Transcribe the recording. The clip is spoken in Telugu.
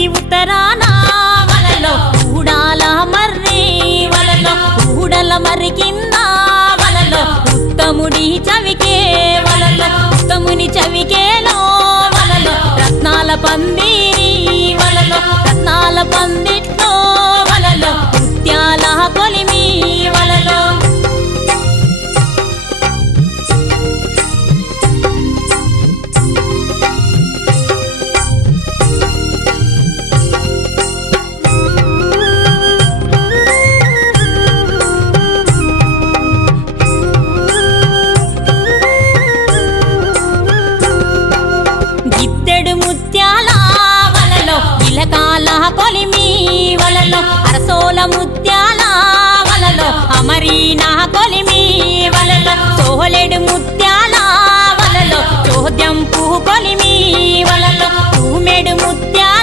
ఊరికి ఉత్తరాన వలలో ఊడాల మర్రి వలలో ఊడల మర్రి కింద వలలో ఉత్తముడి చవికే వలలో ఉత్తముని చవికేలో వలలో రత్నాల పందిరి వలలో రత్నాల పందిట్లో వలలో ముత్యాల కొలిమి వలలో గిద్దెడు ముత్యాల వలలో ఇలకాల కొలిమి వలలో అరసోల ముత్యాల వలలో అమరీనా కొలిమి వలలో సోలెడు ముత్యాల వలలో చోద్యం పువ్వు కొలిమి వలలో తూమెడు ముత్యాల